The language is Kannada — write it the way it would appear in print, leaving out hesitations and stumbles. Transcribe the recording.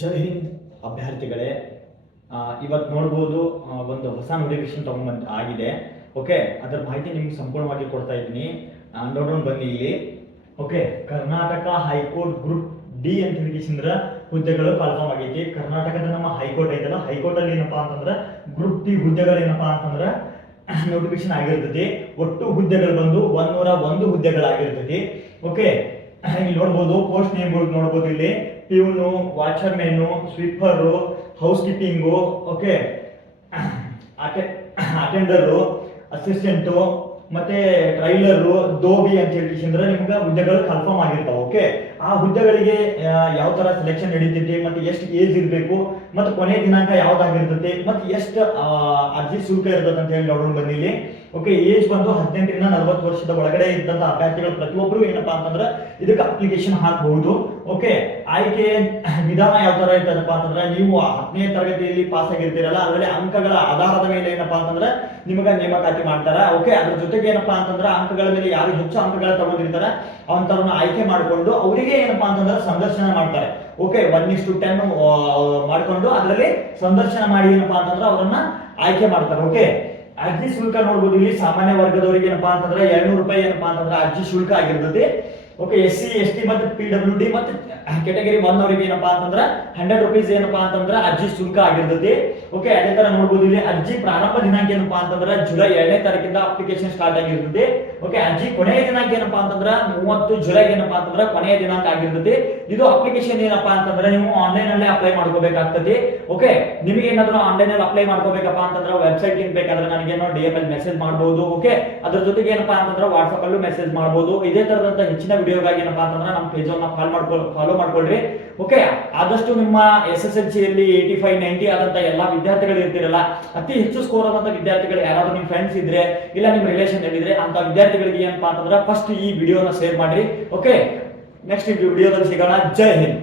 ಜೈ ಹಿಂದ್ ಅಭ್ಯರ್ಥಿಗಳೇ. ಇವತ್ತು ನೋಡ್ಬೋದು ಒಂದು ಹೊಸ ನೋಟಿಫಿಕೇಶನ್ ತಗೊಂಡ್ ಆಗಿದೆ. ಓಕೆ, ಅದರ ಮಾಹಿತಿ ನಿಮ್ಗೆ ಸಂಪೂರ್ಣವಾಗಿ ಕೊಡ್ತಾ ಇದ್ದೀನಿ. ನೋಡೋಣ ಬನ್ನಿ ಇಲ್ಲಿ. Okay, Karnataka high court group D ಅಂತ ಹೇಳಿದ್ರೆ ಹುದ್ದೆಗಳು ಕನ್ಫರ್ಮ್ ಆಗೈತಿ. ಕರ್ನಾಟಕದ ನಮ್ಮ ಹೈಕೋರ್ಟ್ ಐತಲ್ಲ, ಹೈಕೋರ್ಟ್ ಅಲ್ಲಿ ಏನಪ್ಪಾ ಅಂತಂದ್ರೆ ಗ್ರೂಪ್ ಡಿ ಹುದ್ದೆಗಳು ಏನಪ್ಪಾ ಅಂತಂದ್ರೆ ನೋಟಿಫಿಕೇಶನ್ ಆಗಿರ್ತೈತಿ. ಒಟ್ಟು ಹುದ್ದೆಗಳು ಬಂದು 101 ಹುದ್ದೆಗಳಾಗಿರ್ತೈತಿ. ಓಕೆ, ಇಲ್ಲಿ ನೋಡ್ಬೋದು ಪೋಸ್ಟ್ ನೇಮ್ಗಳು ನೋಡ್ಬೋದು. ಇಲ್ಲಿ peon, watcher man, sweeper, house keeping, okay, attender, assistant, ಮತ್ತೆ ಟ್ರೈಲರು, ದೋಬಿ ಅಂತ ಹೇಳಿದ್ರೆ ನಿಮ್ಗೆ ಹುದ್ದೆಗಳು ಕನ್ಫರ್ಮ್ ಆಗಿರ್ತಾವೆ. ಓಕೆ, ಆ ಹುದ್ದೆಗಳಿಗೆ ಯಾವ ತರ ಸೆಲೆಕ್ಷನ್ ನಡೀತೈತಿ, ಮತ್ತೆ ಎಷ್ಟು ಏಜ್ ಇರಬೇಕು, ಮತ್ತೆ ಕೊನೆ ದಿನಾಂಕ ಯಾವ್ದಾಗಿರ್ತೈತಿ, ಮತ್ತೆ ಎಷ್ಟು ಅರ್ಜಿ ಶುಲ್ಕ ಇರ್ತದೆ ಅಂತ ಹೇಳಿ ನೋಡೋಣ ಬನ್ನಿ ಇಲ್ಲಿ. ಓಕೆ, ಏಜ್ ಬಂದು 18 ರಿಂದ 40 ವರ್ಷದ ಒಳಗಡೆ ಇದ್ದಂತ ಅಭ್ಯರ್ಥಿಗಳು ಪ್ರತಿಯೊಬ್ಬರು ಏನಪ್ಪಾ ಅಂತಂದ್ರೆ ಇದಕ್ಕೆ ಅಪ್ಲಿಕೇಶನ್ ಹಾಕಬಹುದು. ಓಕೆ, ಆಯ್ಕೆ ವಿಧಾನ ಯಾವ ತರ ಇರ್ತದಪ್ಪ ಅಂತಂದ್ರೆ ನೀವು 10ನೇ ತರಗತಿಯಲ್ಲಿ ಪಾಸ್ ಆಗಿರ್ತೀರಲ್ಲ, ಅದರಲ್ಲಿ ಅಂಕಗಳ ಆಧಾರದ ಮೇಲೆ ಏನಪ್ಪಾ ಅಂತಂದ್ರೆ ನಿಮಗೆ ನೇಮಕಾತಿ ಮಾಡ್ತಾರ. ಓಕೆ, ಅದ್ರ ಜೊತೆಗೆ ಏನಪ್ಪಾ ಅಂತಂದ್ರೆ ಅಂಕಗಳ ಮೇಲೆ ಯಾರು ಹೆಚ್ಚು ಅಂಕಗಳ ತಗೊಂಡಿರ್ತಾರ ಅವಂತರನ್ನ ಆಯ್ಕೆ ಮಾಡಿಕೊಂಡು ಅವರಿಗೆ ಏನಪ್ಪಾ ಅಂತಂದ್ರೆ ಸಂದರ್ಶನ ಮಾಡ್ತಾರೆ. ಓಕೆ, 1:10 ಮಾಡ್ಕೊಂಡು ಅದರಲ್ಲಿ ಸಂದರ್ಶನ ಮಾಡಿ ಏನಪ್ಪಾ ಅಂತಂದ್ರೆ ಅವರನ್ನ ಆಯ್ಕೆ ಮಾಡ್ತಾರೆ. ಓಕೆ, ಅರ್ಜಿ ಶುಲ್ಕ ನೋಡ್ಬೋದು. ಇಲ್ಲಿ ಸಾಮಾನ್ಯ ವರ್ಗದವರಿಗೆ ಏನಪ್ಪಾ ಅಂತಂದ್ರೆ 200 ರೂಪಾಯಿ ಏನಪ್ಪಾ ಅಂತಂದ್ರೆ ಅರ್ಜಿ ಶುಲ್ಕ ಆಗಿರ್ತದೆ. ಓಕೆ, SC ST ಮತ್ತೆ PWD ಮತ್ತೆ ಕ್ಯಾಟಗರಿ 1 ಅವರಿಗೆ ಏನಪ್ಪಾ ಅಂತಂದ್ರೆ 100 ರೂಪೀಸ್ ಏನಪ್ಪಾ ಅಂತಂದ್ರೆ ಅರ್ಜಿ ಶುಲ್ಕ ಆಗಿರ್ತದೆ. ಓಕೆ, ಅದೇ ತರ ನೋಡ್ಬೋದು ಇಲ್ಲಿ ಅರ್ಜಿ ಪ್ರಾರಂಭ ದಿನಾಂಕ ಏನಪ್ಪಾ ಅಂತಂದ್ರೆ ಜುಲೈ 2ನೇ ತಾರೀಕಿಂದ ಅಪ್ಲಿಕೇಶನ್ ಸ್ಟಾರ್ಟ್ ಆಗಿರ್ತದೆ. ಓಕೆ, ಅರ್ಜಿ ಕೊನೆಯ ದಿನಾಂಕ ಏನಪ್ಪಾ ಅಂತಂದ್ರೆ 30 ಜುಲೈ ಏನಪ್ಪಾ ಅಂತಂದ್ರೆ ಕೊನೆಯ ದಿನಾಂಕ ಆಗಿರ್ತದೆ. ಇದು ಅಪ್ಲಿಕೇಶನ್ ಏನಪ್ಪಾ ಅಂತಂದ್ರೆ ನೀವು ಆನ್ಲೈನ್ ಅಲ್ಲೇ ಅಪ್ಲೈ ಮಾಡ್ಕೋಬೇಕಾಗ್ತದೆ. ಓಕೆ, ನಿಮಗೆ ಏನಾದ್ರು ಆನ್ಲೈನ್ ಅಲ್ಲಿ ಅಪ್ಲೈ ಮಾಡ್ಕೋಬೇಕಪ್ಪ ಅಂತಂದ್ರೆ ವೆಬ್ಸೈಟ್ ಲಿಂಕ್ ಬೇಕಾದ್ರೆ ನನಗೆ DM ಅಲ್ಲಿ ಮೆಸೇಜ್ ಮಾಡಬಹುದು. ಓಕೆ, ಅದ್ರ ಜೊತೆಗೆ ಏನಪ್ಪಾ ಅಂತಂದ್ರೆ ವಾಟ್ಸ್ಆಪ್ ಅಲ್ಲೂ ಮೆಸೇಜ್ ಮಾಡಬಹುದು. ಇದೇ ತರದಂತ ಹೆಚ್ಚಿನ ವಿಡಿಯೋಗಾಗಿ ಏನಪ್ಪಾ ಅಂತಂದ್ರೆ ನಮ್ಮ ಪೇಜ್ ಅನ್ನ ಫಾಲೋ ಮಾಡ್ಕೊಳ್ರಿ. ಓಕೆ, ಆದಷ್ಟು ನಿಮ್ಮ SSLC ಯಲ್ಲಿ 85, 90 ಆದಂತ ಎಲ್ಲಾ ವಿದ್ಯಾರ್ಥಿಗಳು ಇರ್ತಿರಲ್ಲ, ಅತಿ ಹೆಚ್ಚು ಸ್ಕೋರ್ ಆದಂತ ವಿದ್ಯಾರ್ಥಿಗಳು ಯಾರಾದ್ರೂ ನಿಮ್ ಫ್ರೆಂಡ್ಸ್ ಇದ್ರೆ ಇಲ್ಲ ನಿಮ್ ರಿಲೇಷನ್ ಇದ್ರೆ ಅಂತ ವಿದ್ಯಾರ್ಥಿಗಳಿಗೆ ಏನಪ್ಪಾ ಅಂತಂದ್ರೆ ಫಸ್ಟ್ ಈ ವಿಡಿಯೋನ ಶೇರ್ ಮಾಡ್ರಿ. ಓಕೆ, ನೆಕ್ಸ್ಟ್ ವಿಡಿಯೋದಲ್ಲಿ ಸಿಗೋಣ. ಜೈ ಹಿಂದ್.